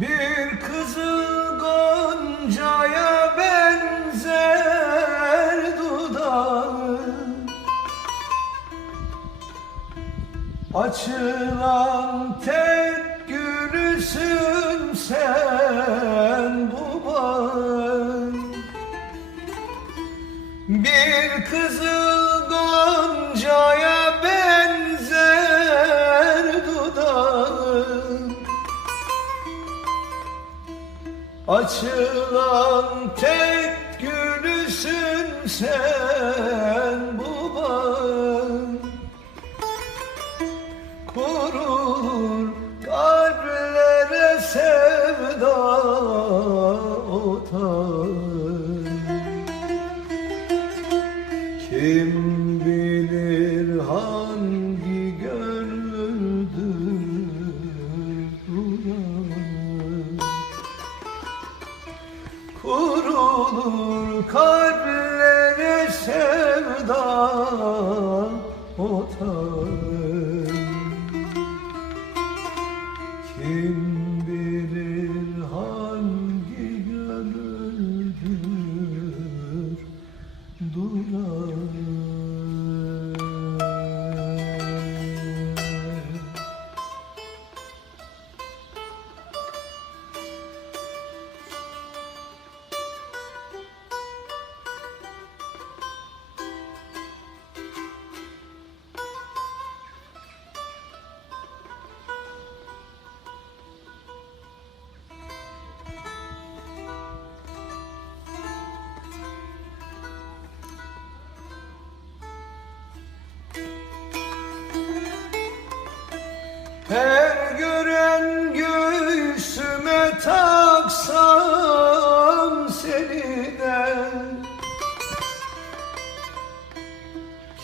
Bir kızıl goncaya benzer dudağı. Açılan tek gülüsün sen bu bağın. Bir kızıl goncaya Açılan tek gülüsün sen Kurulur kalplere sevda otar Her gören göğsüme taksam seni de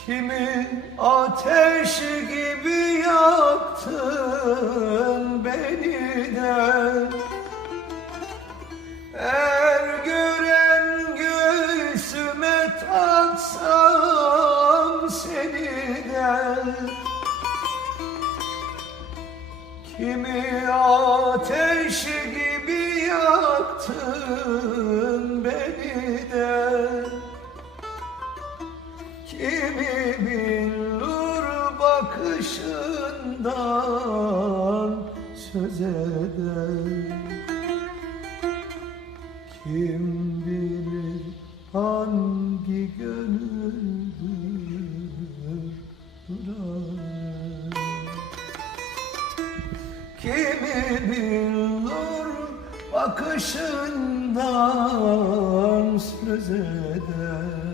Kimi ateş gibi yaktın Kimi ateş gibi yaktın beni de? Kimi billur bakışından söz eder Kim Kimi bilir bakışından söz eder